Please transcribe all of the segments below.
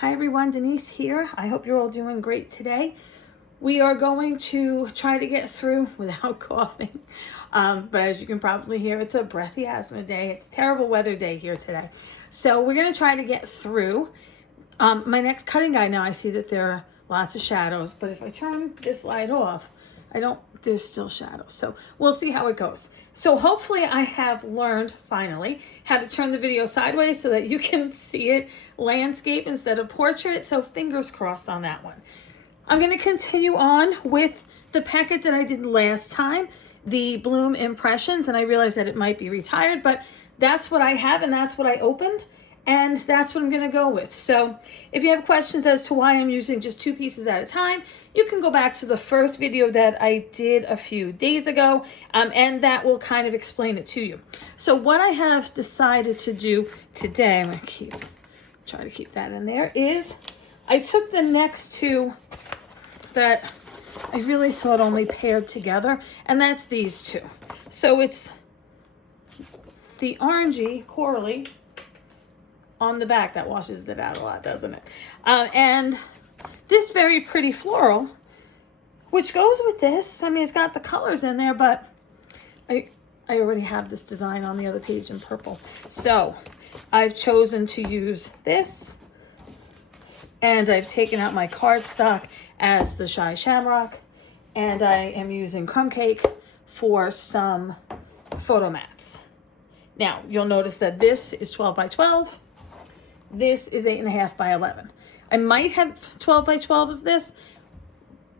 Hi everyone, Denise here. I hope you're all doing great today. We are going to try to get through without coughing. But as you can probably hear, it's a breathy asthma day. It's a terrible weather day here today. So we're going to try to get through. My next cutting guide, now I see that there are lots of shadows, but if I turn this light off, there's still shadows. So we'll see how it goes. So hopefully I have learned finally how to turn the video sideways so that you can see it landscape instead of portrait. So fingers crossed on that one. I'm going to continue on with the packet that I did last time, the Bloom Impressions, and I realized that it might be retired, but that's what I have and that's what I opened. And that's what I'm going to go with. So if you have questions as to why I'm using just 2 pieces at a time, you can go back to the first video that I did a few days ago, and that will kind of explain it to you. So what I have decided to do today, I'm going to try to keep that in there, is I took the next 2 that I really thought only paired together, and that's these 2. So it's the orangey corally on the back. That washes it out a lot, doesn't it? And this very pretty floral, which goes with this. I mean, it's got the colors in there, but I already have this design on the other page in purple. So I've chosen to use this, and I've taken out my cardstock as the Shy Shamrock, and I am using Crumb Cake for some photo mats. Now, you'll notice that this is 12 by 12. This is 8.5 by 11. I might have 12 by 12 of this,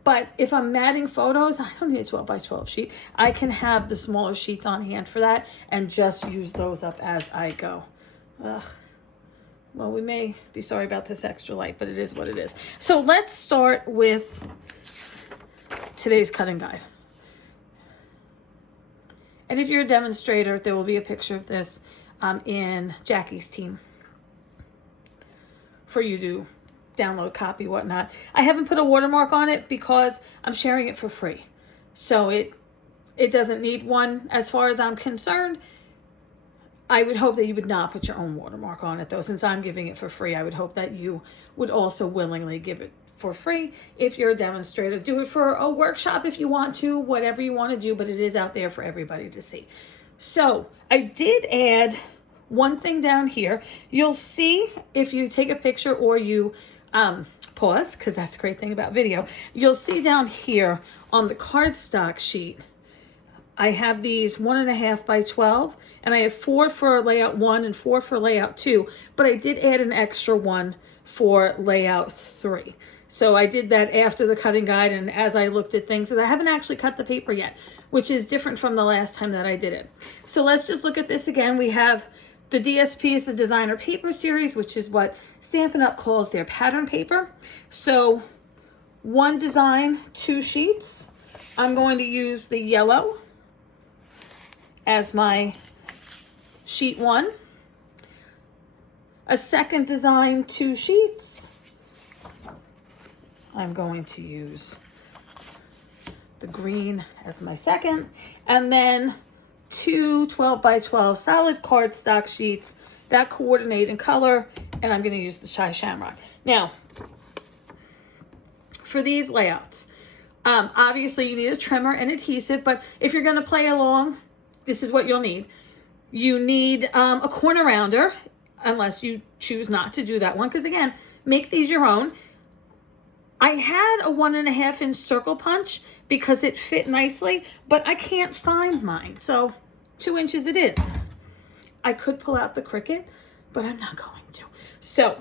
but if I'm matting photos, I don't need a 12 by 12 sheet. I can have the smaller sheets on hand for that and just use those up as I go. Well, we may be sorry about this extra light, but it is what it is. So let's start with today's cutting guide. And if you're a demonstrator, there will be a picture of this in Jackie's team for you to download, copy, whatnot. I haven't put a watermark on it because I'm sharing it for free. So it doesn't need one as far as I'm concerned. I would hope that you would not put your own watermark on it though. Since I'm giving it for free, I would hope that you would also willingly give it for free. If you're a demonstrator, do it for a workshop if you want to, whatever you want to do, but it is out there for everybody to see. So I did add one thing down here. You'll see if you take a picture or you pause, because that's a great thing about video, you'll see down here on the cardstock sheet, I have these 1.5 by 12, and I have 4 for layout 1 and 4 for layout 2, but I did add an extra one for layout 3. So I did that after the cutting guide and as I looked at things, because I haven't actually cut the paper yet, which is different from the last time that I did it. So let's just look at this again. We have the DSP is the Designer Paper Series, which is what Stampin' Up! Calls their pattern paper. So 1 design, 2 sheets. I'm going to use the yellow as my sheet 1. A second design, 2 sheets. I'm going to use the green as my second. And then 2 12 by 12 solid cardstock sheets that coordinate in color, and I'm going to use the Shy Shamrock. Now, for these layouts, obviously you need a trimmer and adhesive, but if you're going to play along, this is what you'll need. You need a corner rounder, unless you choose not to do that one, because again, make these your own. I had a 1.5 inch circle punch because it fit nicely, but I can't find mine. So 2 inches it is. I could pull out the Cricut, but I'm not going to. So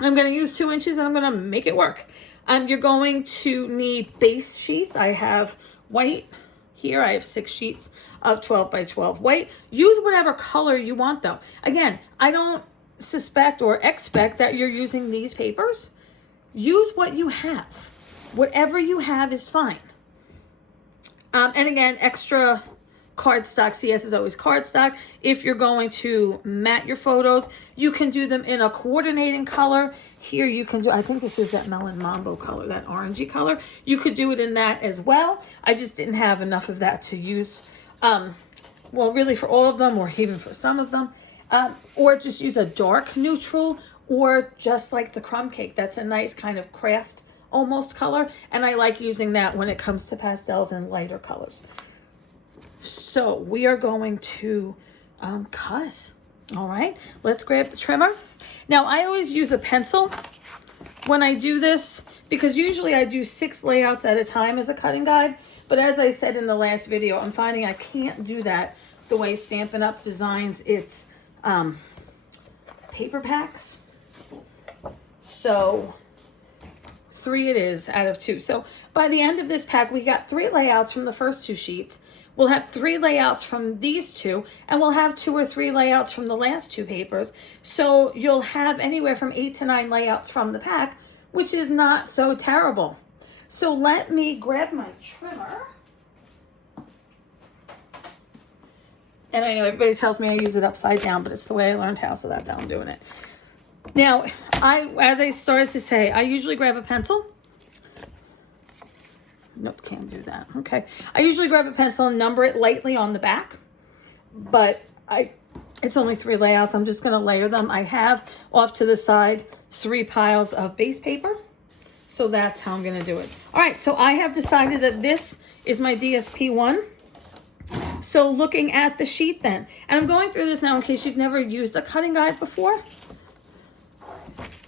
I'm going to use 2 inches and I'm going to make it work. You're going to need base sheets. I have white here. I have 6 sheets of 12 by 12 white. Use whatever color you want though. Again, I don't suspect or expect that you're using these papers. Use what you have. Whatever you have is fine. And again, extra cardstock. CS is always cardstock. If you're going to mat your photos, you can do them in a coordinating color. Here you can do, I think this is that Melon Mambo color, that orangey color. You could do it in that as well. I just didn't have enough of that to use, well, really for all of them or even for some of them. Or just use a dark neutral or just like the crumb cake. That's a nice kind of craft almost color, and I like using that when it comes to pastels and lighter colors. So we are going to cut. All right, let's grab the trimmer. Now I always use a pencil when I do this, because usually I do 6 layouts at a time as a cutting guide. But as I said in the last video, I'm finding I can't do that the way Stampin' Up! Designs its paper packs. So 3 it is out of 2. So by the end of this pack, we got 3 layouts from the first 2 sheets. We'll have 3 layouts from these 2, and we'll have 2 or 3 layouts from the last 2 papers. So you'll have anywhere from 8 to 9 layouts from the pack, which is not so terrible. So let me grab my trimmer. And I know everybody tells me I use it upside down, but it's the way I learned how, so that's how I'm doing it. Now, as I started to say, I usually grab a pencil. Nope, can't do that. Okay. I usually grab a pencil and number it lightly on the back, but it's only 3 layouts. I'm just going to layer them. I have off to the side 3 piles of base paper, so that's how I'm going to do it. All right, so I have decided that this is my DSP1. So looking at the sheet then, and I'm going through this now in case you've never used a cutting guide before,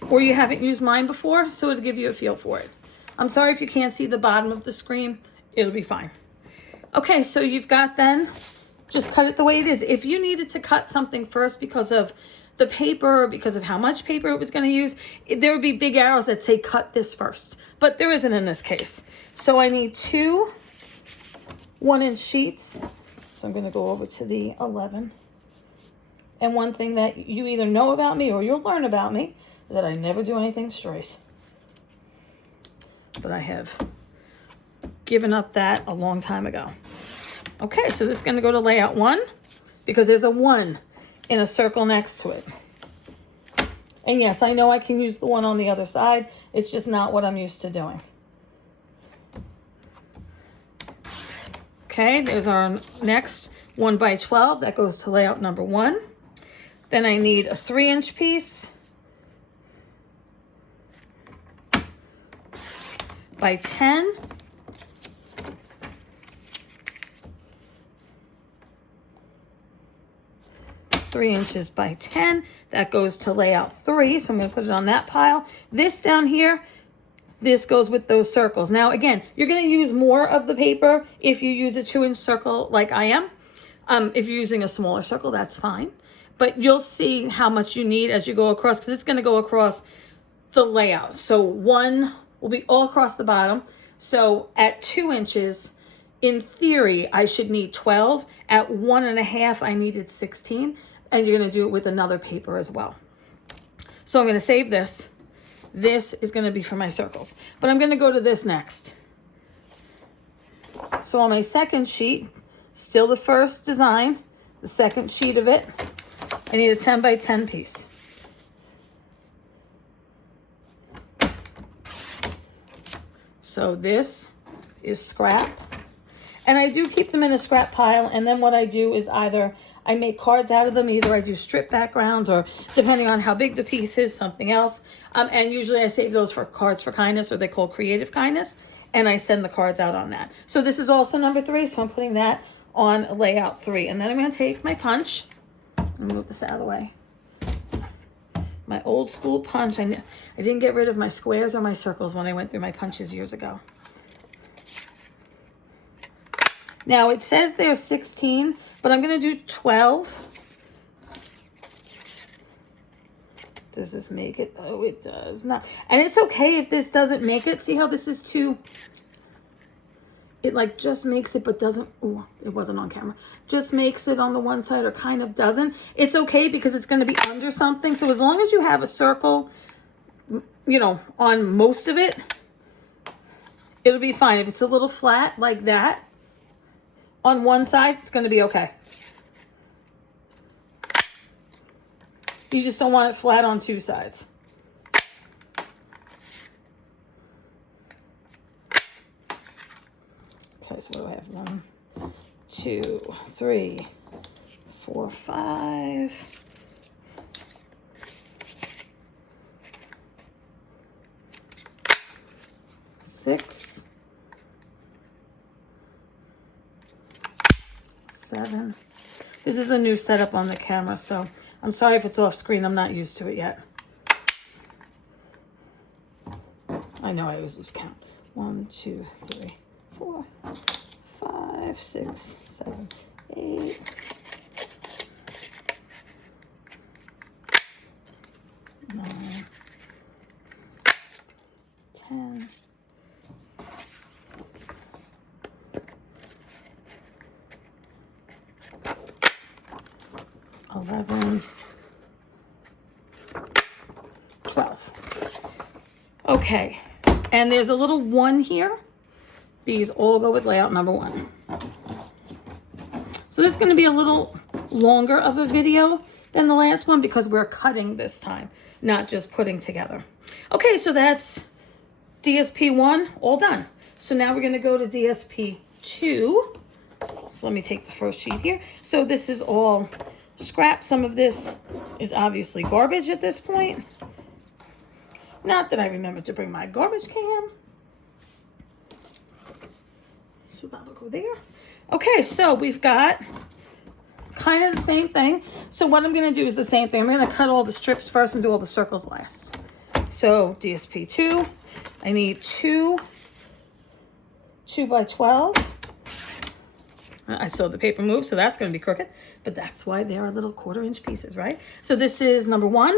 or you haven't used mine before, so it'll give you a feel for it. I'm sorry if you can't see the bottom of the screen, it'll be fine. Okay, so you've got then, just cut it the way it is. If you needed to cut something first because of the paper or because of how much paper it was going to use, there would be big arrows that say cut this first, but there isn't in this case. So I need 2 1-inch sheets. So I'm going to go over to the 11. And one thing that you either know about me or you'll learn about me is that I never do anything straight. But I have given up that a long time ago. Okay, so this is going to go to layout 1 because there's a 1 in a circle next to it. And yes, I know I can use the one on the other side. It's just not what I'm used to doing. Okay, there's our next 1x12. That goes to layout number 1. Then I need a 3-inch piece by 10. Three inches by 10. That goes to layout 3. So I'm going to put it on that pile. This down here, this goes with those circles. Now, again, you're going to use more of the paper if you use a 2-inch circle like I am. If you're using a smaller circle, that's fine. But you'll see how much you need as you go across, because it's going to go across the layout. So 1 will be all across the bottom. So at 2 inches, in theory, I should need 12. At 1.5, I needed 16. And you're going to do it with another paper as well. So I'm going to save this. This is going to be for my circles. But I'm going to go to this next. So on my second sheet, still the first design, the second sheet of it, I need a 10 by 10 piece. So this is scrap. And I do keep them in a scrap pile, and then what I do is either I make cards out of them, either I do strip backgrounds, or depending on how big the piece is, something else. And usually I save those for Cards for Kindness, or they call Creative Kindness, and I send the cards out on that. So this is also number 3, so I'm putting that on layout 3. And then I'm going to take my punch and move this out of the way. My old school punch. I didn't get rid of my squares or my circles when I went through my punches years ago. Now it says there's 16, but I'm going to do 12. Does this make it? Oh, it does not. And it's okay if this doesn't make it. See how this is too, it like just makes it, but doesn't, oh, it wasn't on camera. Just makes it on the one side or kind of doesn't. It's okay because it's going to be under something. So as long as you have a circle, you know, on most of it, it'll be fine. If it's a little flat like that, on one side, it's going to be okay. You just don't want it flat on 2 sides. Okay, so what do I have? 1, 2, 3, 4, 5. 6, 7. This is a new setup on the camera, so I'm sorry if it's off screen. I'm not used to it yet. I know I always lose count. 1, 2, 3, 4, 5, 6, 7, 8. 9, 10, 11, 12. Okay, and there's a little 1 here. These all go with layout number 1. So this is going to be a little longer of a video than the last one because we're cutting this time, not just putting together. Okay, so that's DSP 1 all done. So now we're going to go to DSP 2. So let me take the first sheet here. So this is all scrap. Some of this is obviously garbage at this point. Not that I remember to bring my garbage can. So that'll go there. Okay, so we've got kind of the same thing. So what I'm going to do is the same thing. I'm going to cut all the strips first and do all the circles last. So DSP 2, I need 2 by 12. I saw the paper move, so that's going to be crooked. But that's why they are little 1/4-inch pieces, right? So this is number 1.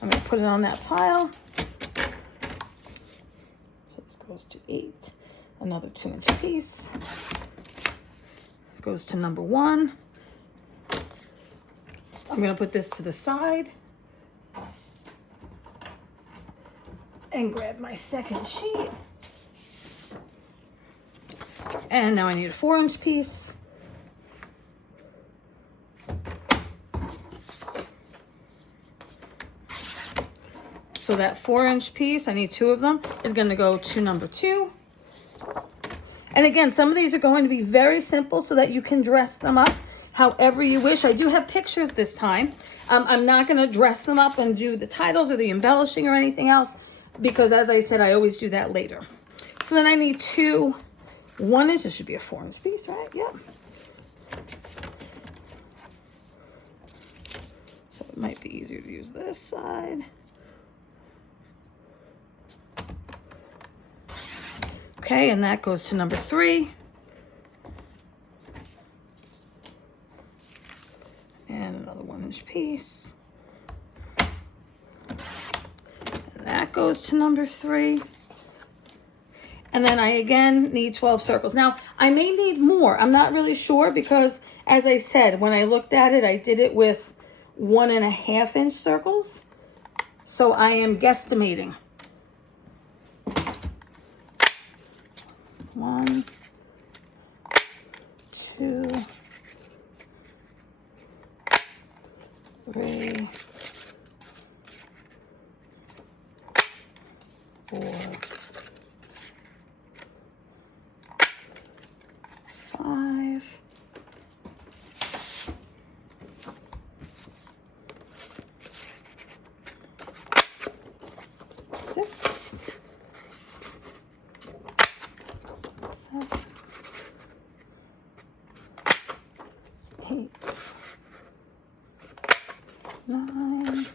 I'm going to put it on that pile. So this goes to 8. Another 2-inch piece. Goes to number 1. I'm going to put this to the side. And grab my second sheet. And now I need a 4-inch piece. So that 4-inch piece, I need 2 of them, is going to go to number 2. And again, some of these are going to be very simple so that you can dress them up however you wish. I do have pictures this time. I'm not going to dress them up and do the titles or the embellishing or anything else because, as I said, I always do that later. So then I need 2 1-inch. This should be a 4-inch piece, right? Yep. So it might be easier to use this side. Okay, and that goes to number 3. And another 1-inch piece. And that goes to number 3. And then I again need 12 circles. Now, I may need more. I'm not really sure because, as I said, when I looked at it, I did it with 1.5-inch circles. So I am guesstimating. 1, 2, 3, 4, 5, 6, 7, 8, 9,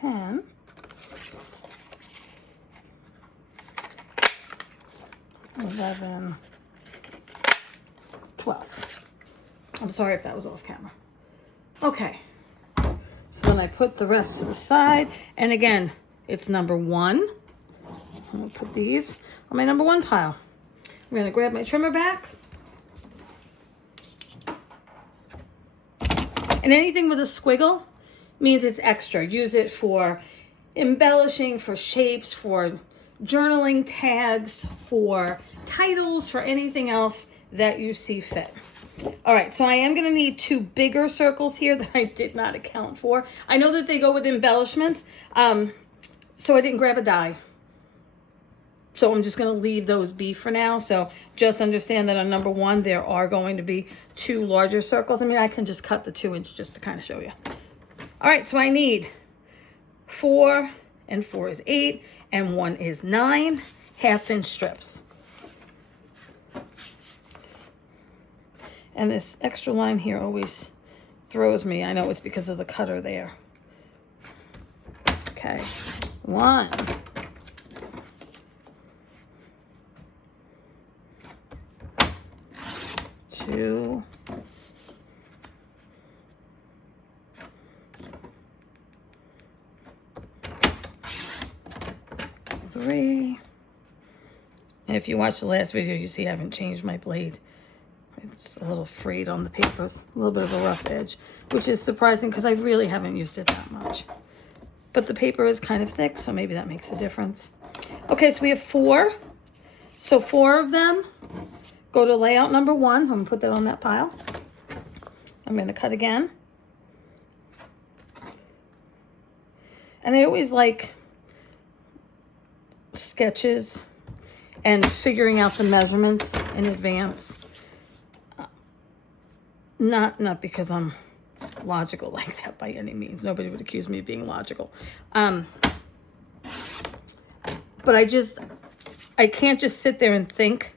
10, 11, 12. I'm sorry if that was off camera. Okay. So then I put the rest to the side. And again, it's number 1. I'm going to put these on my number 1 pile. I'm going to grab my trimmer back. And anything with a squiggle means it's extra. Use it for embellishing, for shapes, for journaling tags, for titles, for anything else that you see fit. All right, so I am going to need 2 bigger circles here that I did not account for. I know that they go with embellishments, so I didn't grab a die. So I'm just going to leave those be for now. So just understand that on number 1, there are going to be 2 larger circles. I mean, I can just cut the 2-inch just to kind of show you. All right, so I need 4 and 4 is 8, and 1 is 9 half-inch strips. And this extra line here always throws me. I know it's because of the cutter there. Okay, 1, 2, 3. And if you watch the last video, you see I haven't changed my blade. It's a little frayed on the papers, a little bit of a rough edge, which is surprising because I really haven't used it that much. But the paper is kind of thick, so maybe that makes a difference. Okay, so we have 4. So 4 of them go to layout number 1. I'm gonna put that on that pile. I'm gonna cut again. And I always like sketches and figuring out the measurements in advance. Not because I'm logical like that by any means. Nobody would accuse me of being logical. But I can't just sit there and think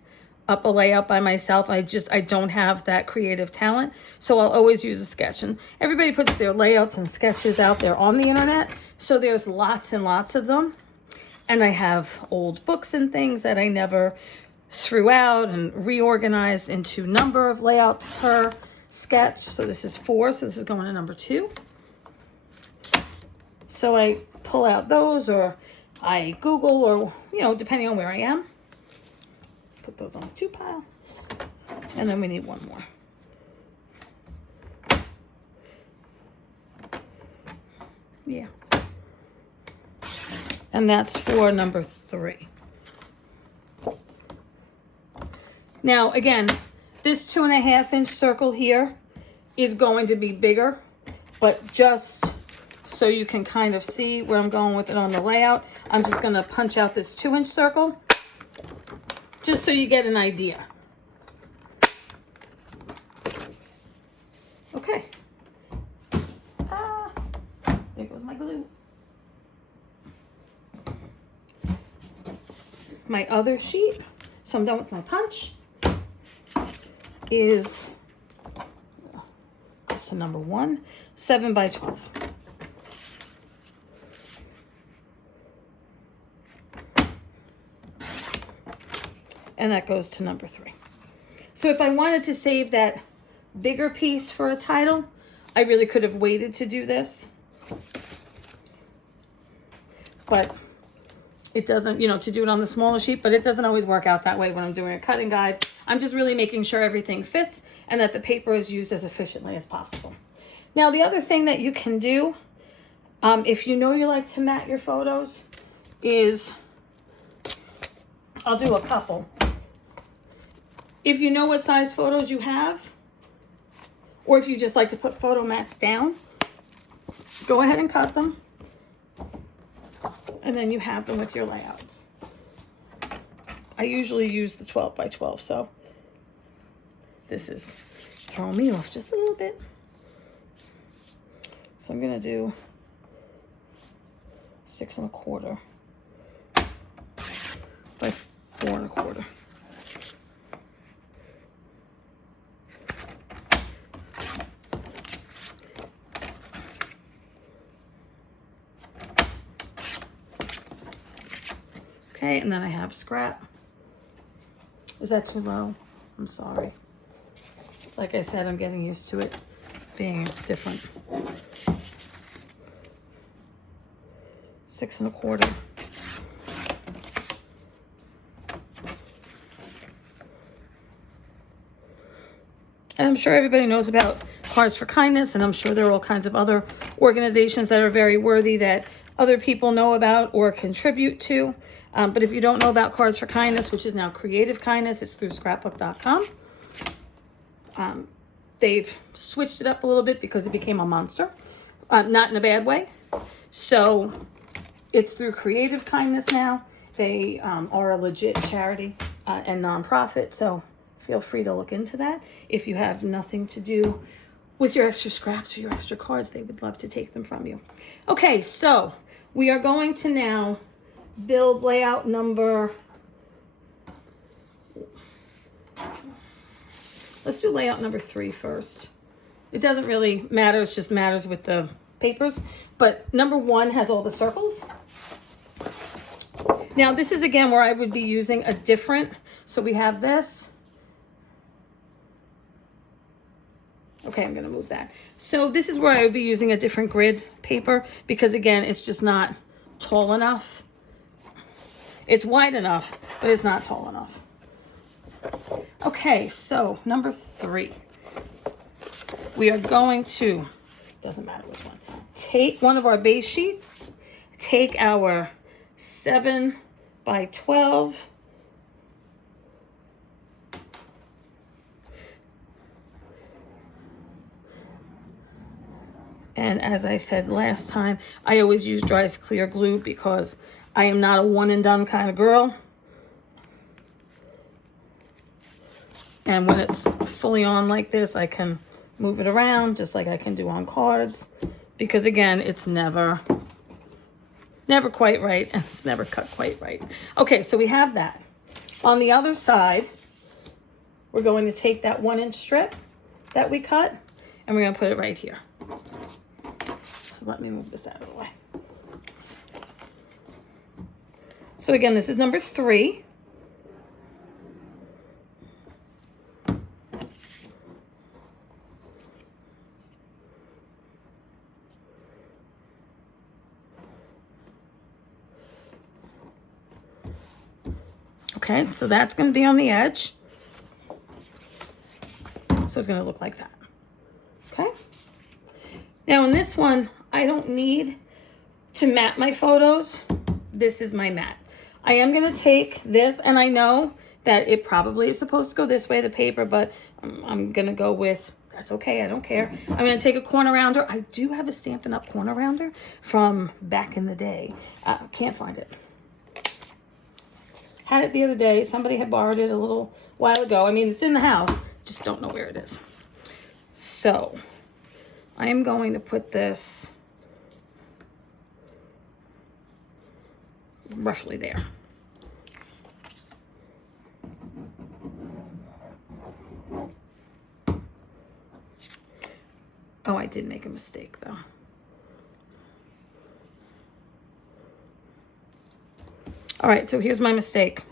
up a layout by myself. I don't have that creative talent. So I'll always use a sketch. And everybody puts their layouts and sketches out there on the internet. So there's lots and lots of them. And I have old books and things that I never threw out and reorganized into number of layouts per sketch. So this is 4, so this is going to number 2. So I pull out those, or I Google, or, you know, depending on where I am. Put those on the 2 pile. And then we need 1 more. Yeah. And that's for number 3. Now, again, this 2.5-inch circle here is going to be bigger, but just so you can kind of see where I'm going with it on the layout, I'm just going to punch out this 2-inch circle, just so you get an idea. Okay. There goes my glue. My other sheet, so I'm done with my punch, is to number 1, 7 by 12. And that goes to number 3. So if I wanted to save that bigger piece for a title, I really could have waited to do this. But it doesn't, you know, to do it on the smaller sheet, but it doesn't always work out that way when I'm doing a cutting guide. I'm just really making sure everything fits and that the paper is used as efficiently as possible. Now, the other thing that you can do, if you know you like to mat your photos, is, I'll do a couple. If you know what size photos you have, or if you just like to put photo mats down, go ahead and cut them. And then you have them with your layouts. I usually use the 12 by 12, so this is throwing me off just a little bit. So I'm gonna do 6 1/4 by 4 1/4. Okay, and then I have scrap. Is that too low? I'm sorry. Like I said, I'm getting used to it being different. 6 1/4. And I'm sure everybody knows about Cards for Kindness, and I'm sure there are all kinds of other organizations that are very worthy that other people know about or contribute to. But if you don't know about Cards for Kindness, which is now Creative Kindness, it's through scrapbook.com. They've switched it up a little bit because it became a monster, not in a bad way. So it's through Creative Kindness now. They are a legit charity and nonprofit, so feel free to look into that. If you have nothing to do with your extra scraps or your extra cards, they would love to take them from you. Okay, so we are going to now build layout number, let's do layout number 3 first. It doesn't really matter, it just matters with the papers. But number 1 has all the circles. Now this is again where I would be using a different, so we have this. Okay, I'm gonna move that. So this is where I would be using a different grid paper because again, it's just not tall enough. It's wide enough, but it's not tall enough. Okay, so number 3. We are going to, doesn't matter which one, take one of our base sheets, take our 7 by 12, and as I said last time, I always use Dry's Clear Glue because I am not a one and done kind of girl. And when it's fully on like this, I can move it around just like I can do on cards. Because again, it's never quite right and it's never cut quite right. Okay, so we have that. On the other side, we're going to take that 1-inch strip that we cut and we're going to put it right here. So let me move this out of the way. So again, this is number 3. Okay, so that's going to be on the edge. So it's going to look like that. Okay. Now in this one, I don't need to mat my photos. This is my mat. I am going to take this, and I know that it probably is supposed to go this way, the paper, but I'm going to go with, that's okay, I don't care. I'm going to take a corner rounder. I do have a Stampin' Up! Corner rounder from back in the day. Can't find it. Had it the other day. Somebody had borrowed it a little while ago. I mean, it's in the house. Just don't know where it is. So, I am going to put this roughly there. Oh, I did make a mistake though. All right, so here's my mistake.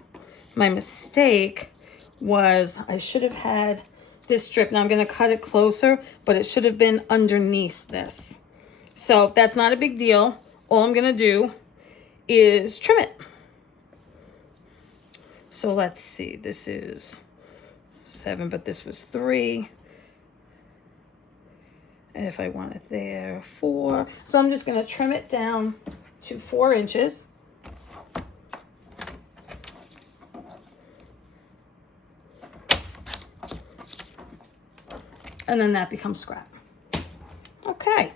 My mistake was I should have had this strip. Now I'm going to cut it closer, but it should have been underneath this. So that's not a big deal. All I'm going to do is trim it. So let's see. This is 7, but this was 3. And if I want it there, 4. So I'm just going to trim it down to 4 inches. And then that becomes scrap. Okay.